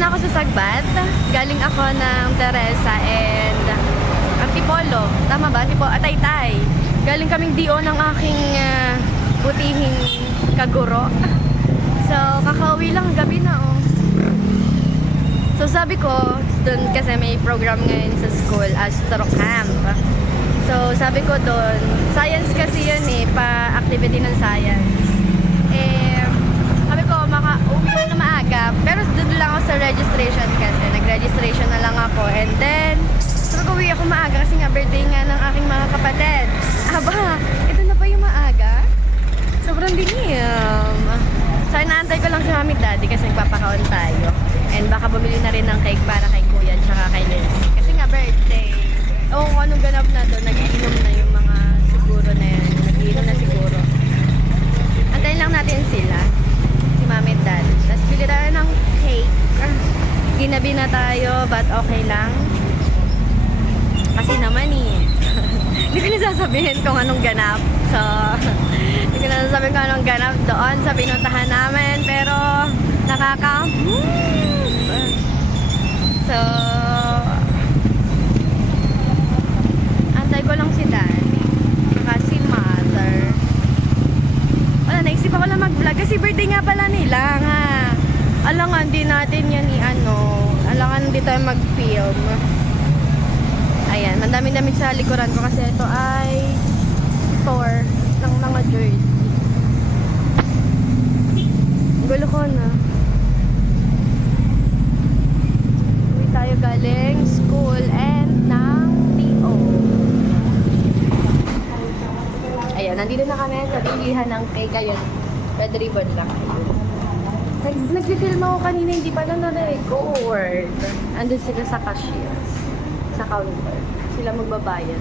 na ako sa Sagbat. Galing ako ng Teresa and Antipolo. Tama ba? Taytay. Galing kaming DO ng aking butihing kaguro. So, kakauwi lang gabi na oh. So, sabi ko, doon kasi may program ngayon sa school, Astro Camp. So, sabi ko doon, science kasi yun eh, pa-activity ng science. Eh, sabi ko, uwi na maaga. Pero doon lang ako sa registration kasi. Nag-registration na lang ako. And then, sabi ko, uwi ako maaga kasi nga birthday nga ng aking mga kapatid. Aba, ito na pa yung maaga? Sobrang dilim. So, inaantay ko lang si Mami at Daddy kasi nagpapakaon tayo. And baka bumili na rin ng cake para kay Kuya at saka kay Lindsay. Kasi nga birthday. O kung anong ganap na doon, nag-iinom na yung mga siguro na yan. Nag-iinom na siguro. Antayin lang natin sila. Si Mami at Daddy. Tapos bili tayo ng cake. Ginabi na tayo, but okay lang. Kasi naman eh. Hindi ko nasasabihin kung anong ganap. So, hindi ko nasasabihin kung anong ganap doon sa pinuntahan namin. Pero, So, antay ko lang si Danny. Saka si Mother. Wala, naisip ako lang mag-vlog. Kasi birthday nga pala nila nga. Alangan, di natin yan alangan, di tayo mag-film. Ayan, mandami-dami sa likuran ko kasi ito ay store ng mga jersey. Gulo ko na. Uwi tayo galing school and ng TO. Ayan, nandito na kami sa bilihan ng cake. Ayun, red ribbon lang. Nag-film ako kanina, hindi pa lang na-record. Andun sila sa cashier. Sa counter. Sila magbabayad.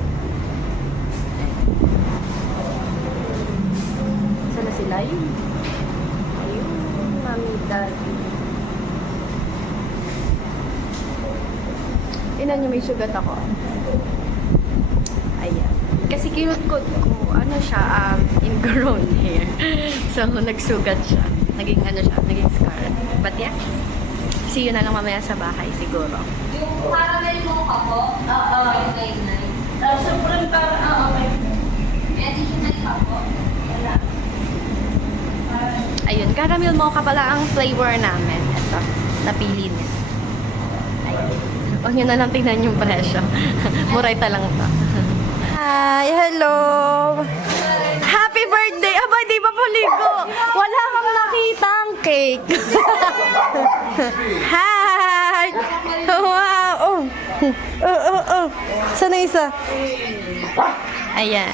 Saan na sila? Ayun, Mami, Daddy. Tingnan nyo, may sugat ako. Ayan. Kasi kinut ko, ano siya, ingrown hair. So, nagsugat siya. Naging scar. But yeah, see you na lang mamaya sa bahay siguro. Yung caramel mo ka po? Oo. Sobrang okay. May additional ka po? Wala. Ayun, caramel mocha pala ang flavor namin. Ito, napili niya. Ayun. Huwag nyo na lang tingnan yung presyo. Murayta lang ito. Hi, hello! Happy birthday! Aba, di ba puligo? Wala kang nakitang cake. Hi! Wow! Sana isa? Ayan.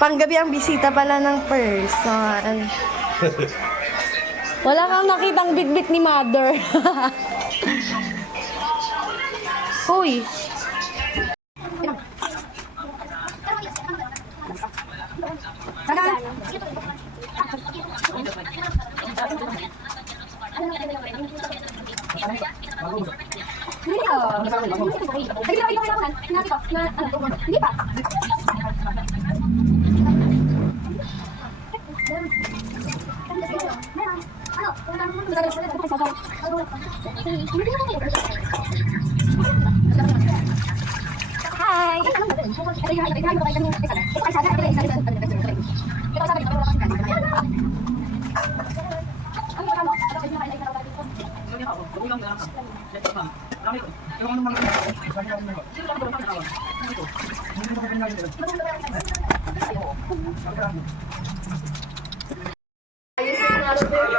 Panggabi ang bisita pala ng person. Wala kang nakitang bit-bit ni Mother. Hoy!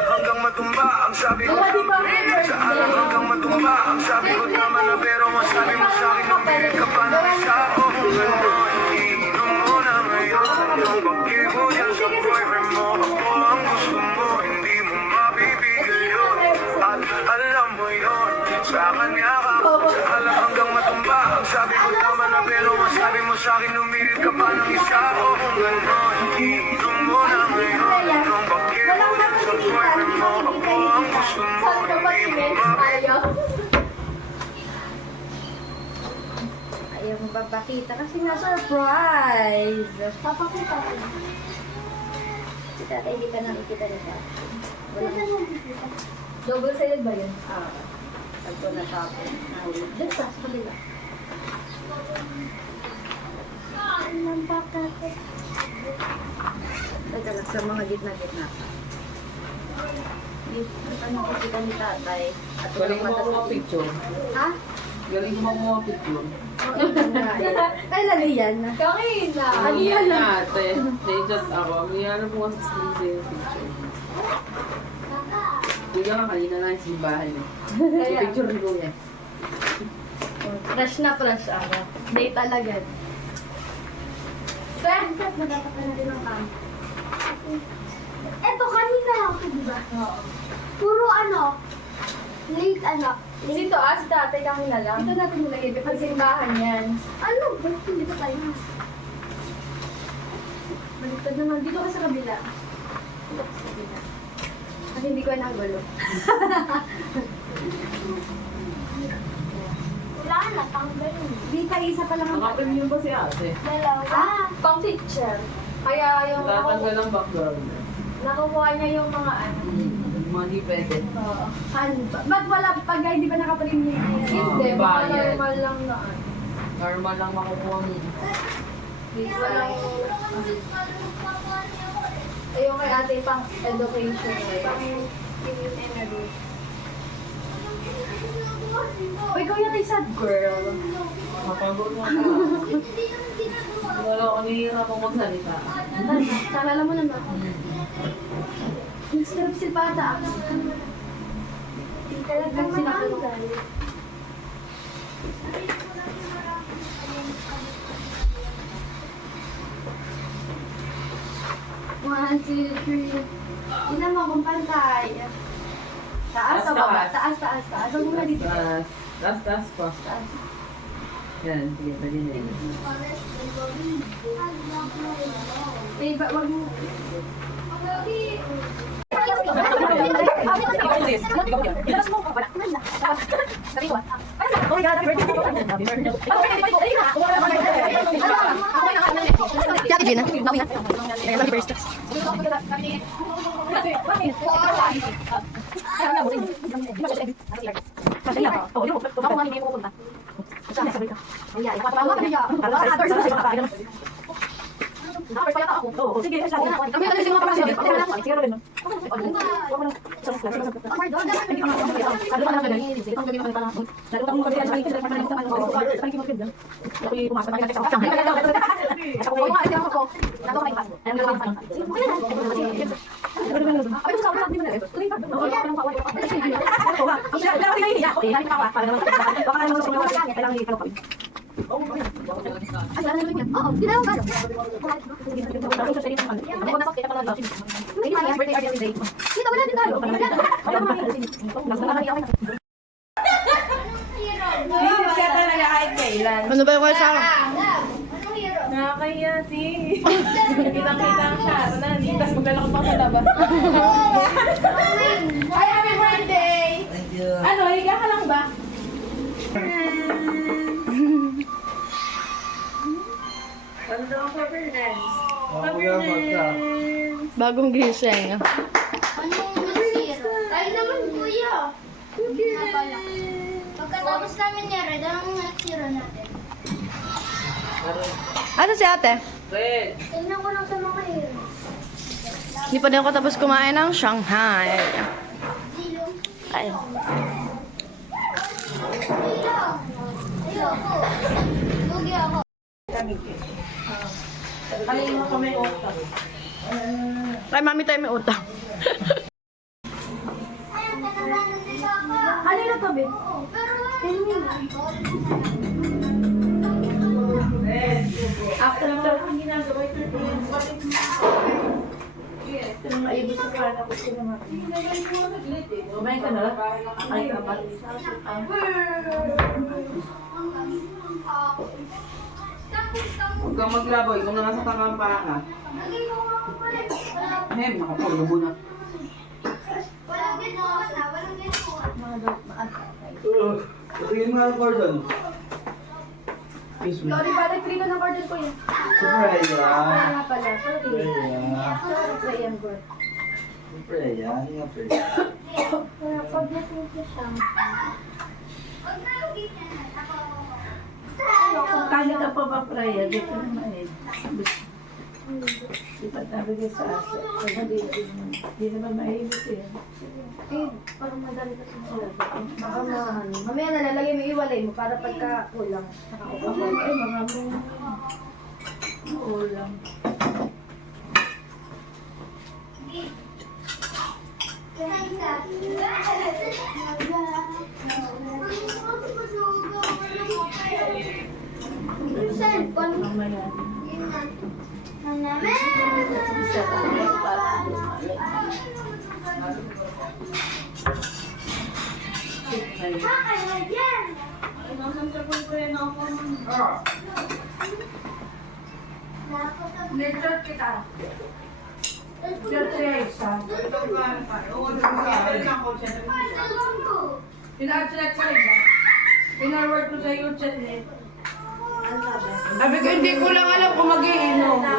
Hanggang matumba ang sabi ko sa alam hanggang matumba ang sabi ko naman na pero masabi mo sa akin umilit ka pa ng isa o kung gano'n iinom mo na ngayon yung pag-ibo yan sa boyfriend mo ako ang gusto mo hindi mo mabibigil yun at alam mo yun sa kanya ka sa alam hanggang matumba ang sabi ko naman na pero masabi mo sa akin umilit ka pa ng isa o kung gano'n iinom mo na ngayon yung pag-ibo yan sa boyfriend mo ako ang gusto mo hindi mo mabibigil. Ayaw mo papakita kasi nga surprise. Papakita ko. Kita, hindi ka nakikita nito. Double-sided ba yun? Pag ko natapos. Diyan sa kabila. Teka lang, sa mga gitna-gitna. Ano ko kita ni tatay? At Galing mo mata mga sa picture. Ha? Galing mo mga picture. Kailan yan? Kanina. Kanina ate. Na-chat ako. Mayroon po kasi sa yung picture. Kuya ka kanina na yung simbahan eh. Yung picture ni Kuya. Fresh na fresh ako. Day talaga. Sir, dapat na rin ang kami. Eto, kanina lang ito, di ba? Puro late Dito si tatay kanina lang. Ito natin nilagay. Pag simbahan yan. Ano? Ba't hindi pa tayo? Baliktad naman. Dito ka sa kabila. Dito ka sa kabila. Kasi hindi ko na gulo. Wala na, tanggal yun. Dito, isa pa lang ang Naka-premium ba si ate? Dalawa. pang picture. Kaya yung Tatanggal ang background. nakukuha niya yung mga ano. Mga di pwede. Oo. Ba't wala, pag hindi ba nakapalim niya? Hindi, bayad. normal lang na ano. Normal lang makukuha mo. Design. Ayun kay ate pang education. Pang energy. Uy, ikaw yung sad girl. Mapagod mo ka. Wala ko nahihirap akong magsalita. Sana alam mo naman. Nag-strap si Pata. Talagang sinakal. One, two, three. Ina mo kung pantay. Taas sa baba. Taas. Huwag mo na dito. Taas pa. Taas. Yan, sige, pwede na yun. Eh, wag mo. Oo, ginawang gano'n. Dito, wala din tayo. Visit siya talaga kahit kailan. Ano ba yung kasama? Anong hero? Nakakaya si. Kitang-kita siya. Ano na, tapos maglalakot pa sa labas. Ay, happy birthday! Thank you. Ano, higa ka lang ba? Ano daw ang governance? Bagong gising. Anong hero? Tayo naman, kuya. Nga pala. Pagkatapos namin ni Red, anong next hero natin? Ano si ate? Red. Tingnan ko lang sa mga hero. Hindi pa din ako tapos kumain ng Shanghai. Zilong. Ay. Zilong. Ayoko. Lugi ako. Kanina mo kami utang. Ay, mami tayo may utang. Ayun, tanong si Papa. Kanina to, babe? Oo, pero After ang ginagawa ito, ito na maibig sa kanya ko sila mga. Kumain ka na lang? Ay, kapat. Huwag kang maglaboy. Kung nasa tamang pa ka. Hem, nakapaglubo na. walang ginawa na, walang ginawa. Tingin mo ang cordon. Excuse me. Sorry, balik rito ng order ko yun. Surprise Kaya yan. nga pala, sorry. Sorry, I am good. Siyempre yan. Kaya pag natin siya, Kaya ka pa ba, Praya? Di ka naman eh. Di pa tabi ka sa asa. Di naman mahimik eh. Parang madali kasi baka mamaya na lalagay mo iwalay mo para pagka kulang. Ako ay maraming ulam. Mamaya. Isa ka para Nilot kita. Pinag-chat sa rin ba? Pinarward ko sa iyo, chat eh. Sabi ko, hindi ko lang alam kung mag-iinom. Ha?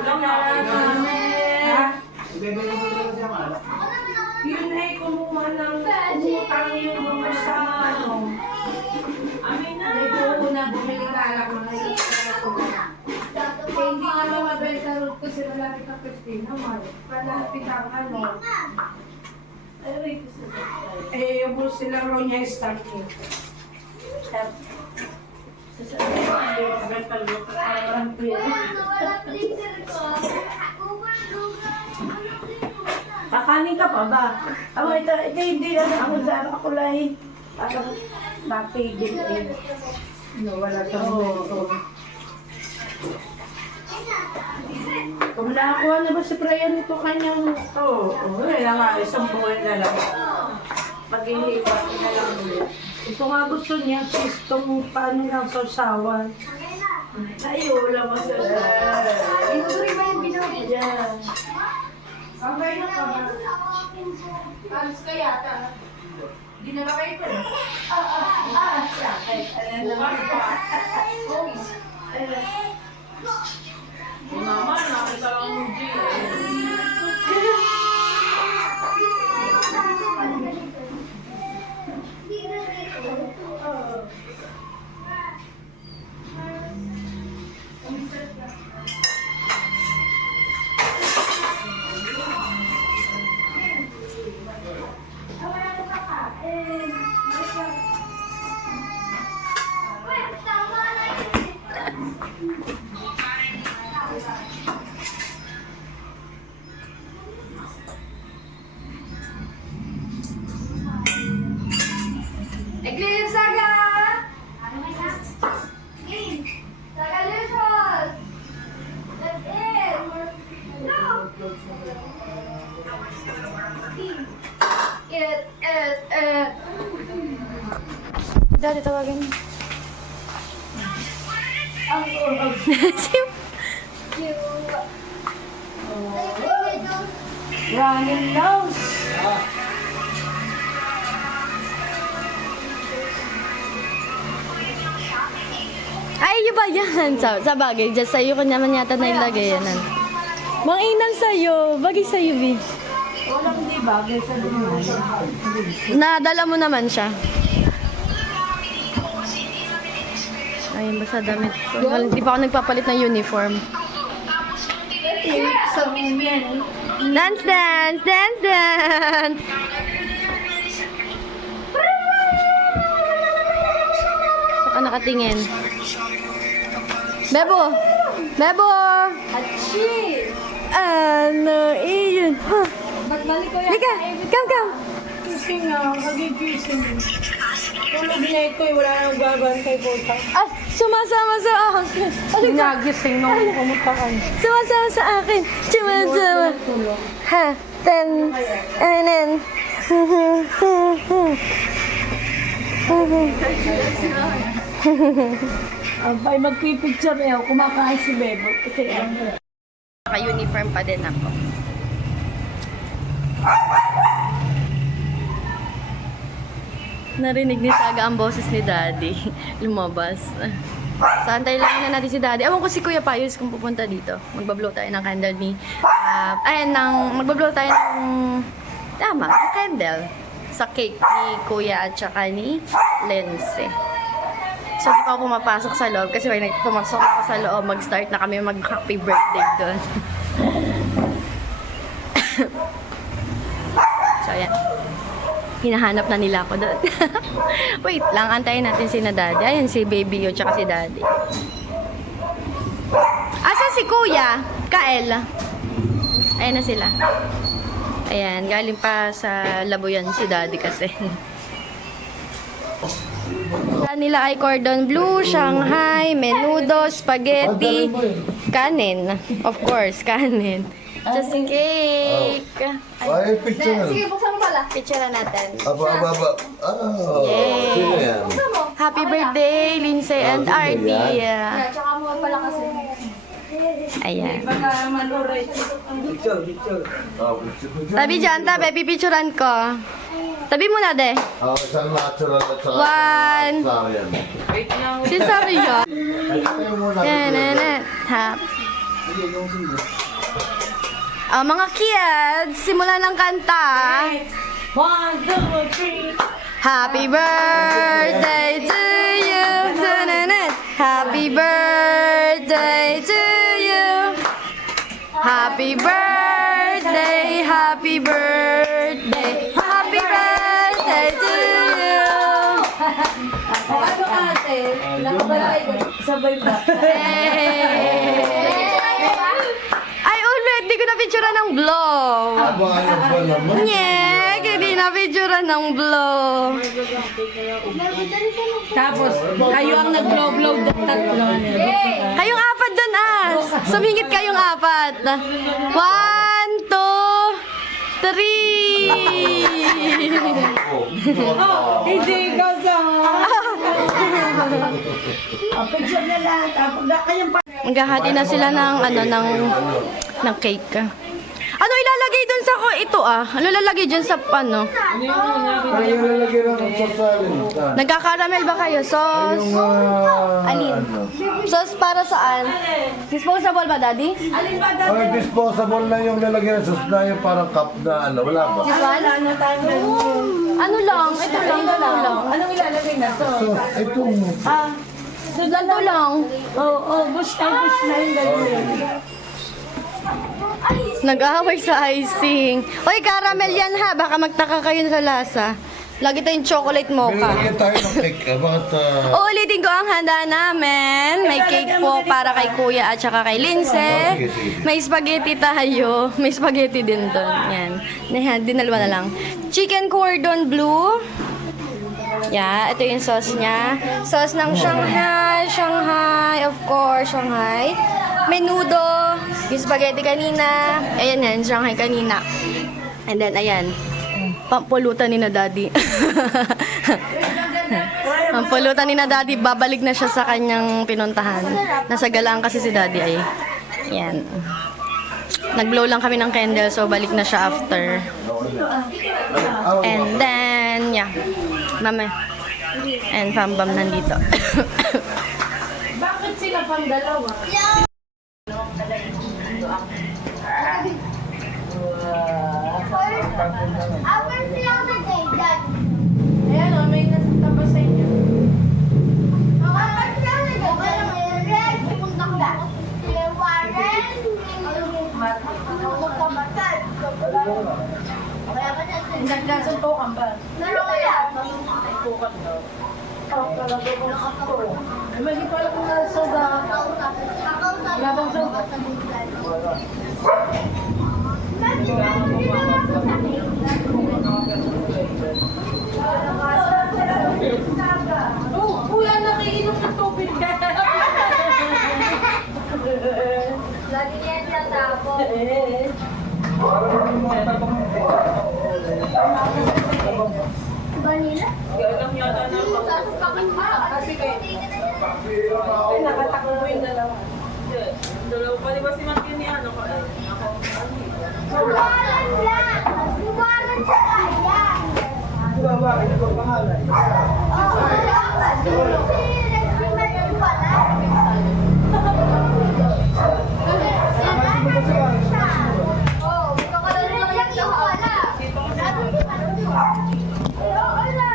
Yun ay kumuha ng umutang yung mga sa ano. May puuna, bumili ka alam mo na yung hindi nga ba mabenta root kasi malapit ang 15 naman. Malapit ang ano. Yung bus silang Ronya start eh. Kakanin ka pa ba? Ako ito hindi ako sa ako lang. Ako napigil eh. No, wala kang kung nakakuha na ba si Brian ito kanyang wala na nga, isang buwan na lang. Pag-ihipat na lang ulit. Ito nga gusto niya, sistong paano lang sausawan. Ay, wala masala. Inusuri ba yung binawin? Yan. Sabay na ka ba? Alis ka yata. Di na ba kayo pa? Ayan naman pa. Naman, nakita lang mo Eclipse Saga! Saga Lucius! That's it! No! Dati tawagin mo. Running nose. Ay, yun ba yan? Sa bagay, dyan sa'yo ko naman yata nailagay yan. Mang inan sa'yo. Bagay sa'yo, B. Walang di bagay sa dumaan. Nadala mo naman siya. Ay, basta damit. Hindi pa ako nagpapalit ng uniform. Sa yan. Dance, dance, dance, dance! Saka nakatingin. Bebo! Bebo! Achi! Ano, iyon. Huh. Nagbalik ko yan. Lika, come. Kising nga, kagigising. Tulog niya ito eh, wala nang gagantay ko. Ay, sumasama sa akin. Nagising nung kumutaan. Sumasama sa akin. Sumasama. Ha, ten, anen. Abay, magpipicture eh, kumakain si Bebo. Kasi Naka-uniform pa din ako. Narinig ni Saga ang boses ni Daddy. Lumabas. Santay lang na natin si Daddy. Ewan ko si Kuya Payos kung pupunta dito. Magbablow tayo ng candle ni... magbablow tayo ng... Tama, ng candle. Sa cake ni Kuya at saka ni Lindsay. So, di pa ako pumapasok sa loob kasi pag pumasok ako sa loob, mag-start na kami mag-happy birthday doon. So, ayan. Hinahanap na nila ako doon. Wait lang, antayin natin si na Daddy. Ayan si Baby Yo, tsaka si Daddy. Asan si Kuya? Kael. Ayan na sila. Ayan, galing pa sa Labuyan si Daddy kasi. Nila ay cordon bleu, Shanghai, menudo, spaghetti, kanin. Of course, kanin. Just cake. Ay, picture na. Sige, buksan mo pala. Picture natin. Aba. Ah, Yay! sino yan? Happy birthday, Lindsay and sino Artie. yan? Tsaka mo pala kasi. Ayan. Baka maluray. Ah, picture. Tabi dyan, tabi. Pipicturan ko. Tabi muna, de. Ah, isang natural at saka One. isang yan. Si Sario. Ay, tayo muna. Yan. Mga kids, simulan ng kanta. 1, 2, 3. Happy birthday to you. Happy birthday to you. Happy birthday, happy birthday, happy birthday to you. O ano ate? Sabay ba? Ay, ulit, di ko na-picturean ng blow. Abangan yung ba naman? Nyek, hindi na-picturean ng blow. Tapos, kayo ang nag-blow-blow tatlo. Kayong apat dun, Sumingit kayong apat. 1, 2, 3. Hindi ka sa... Picture na lang. Tapos, kayong pa... Maghahati na sila ng cake. Ano ilalagay dun sa ito Ano ilalagay dun sa Kayo lalagyan ng sasalin. Nagkakaramel ba kayo? Sauce? Yung, Alin? Sauce para saan? Disposable ba, Daddy? Ay, disposable na yung lalagyan ng sauce na yung parang cup na wala ba? This one? Ano lang? Ito lang. Anong ilalagay na? So, So, itong... Ito lang. bush na yung gagawin. Nag-aaway sa icing. Oy, caramel yan ha. Baka magtaka kayo sa lasa. Lagi tayong chocolate mocha. Bigyan tayo ng cake. Bakit... Uulitin ko ang handa namin. May cake po para kay Kuya at saka kay Lindsay. May spaghetti tayo. May spaghetti din doon. Yan. Dinalwa na lang. Chicken cordon bleu. Yeah, ito yung sauce niya. Sauce ng Shanghai. Of course, Shanghai. Menudo. Yung spaghetti kanina. Ayan yan, Shanghai kanina. And then, ayan. Pampulutan ni na Daddy. Pampulutan ni na Daddy. Babalik na siya sa kanyang pinuntahan. Nasa galaan kasi si Daddy ay. Ayan. Nag-blow lang kami ng candle, so balik na siya after. And then, yeah. Mama. And Pambam nandito. Bakit sila pang dalawa? Apan sila nag-date. Ayan o, may natatabas sa inyo. Apan sila nag-date. May red, puntang ba? Si Warren, magkabatan. Kaya ba natin? Nagkasuntukan ba? Dalawa yan. Suntukan daw. Talaga ko suntukan. Mali pala kung nasuga. Labang suga. Kuya, nakiinom ng tubig. Lagi niya tatapos. Vanilla? Kasi Ay, nakatakbo mo yung dalawa. Suwalan lang! Suwalan sa kaya! Oo, kasi nag-iman pala. Oo, magkakaroon lang lang pala. Sabi ko, ano? Oo, wala.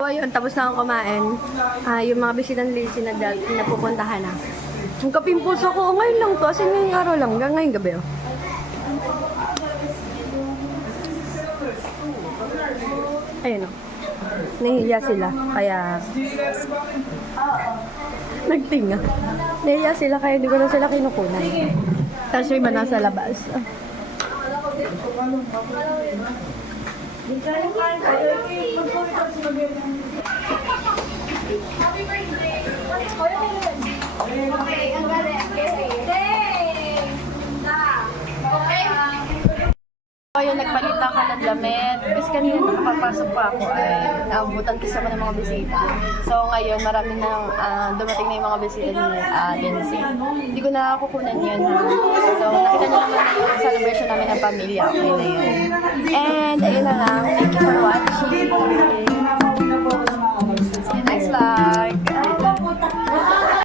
So, ayun, tapos na akong kumain. Yung mga bisitang Lizzie napupuntahan na. Yung kapimpulso ko, ngayon lang to. As in, ngayong araw lang. Hanggang ngayong gabi. Oh. Ayun o. Nahihiya sila. Kaya... Nagtinga. Nahihiya sila kaya hindi ko na sila kinukunan. Tapos yung iba nasa labas. Ayun, nagpalita ka ng damit. Kasi kanina nakapapasok pa ako ay naabutan kasi ako ng mga bisita. So ngayon, marami nang dumating na yung mga bisita ni Lindsay. Hindi ko na kukunan yun. So nakita niyo naman yung celebration namin ng pamilya. Okay na yun. And ayun na lang. Thank you for watching. See you next vlog.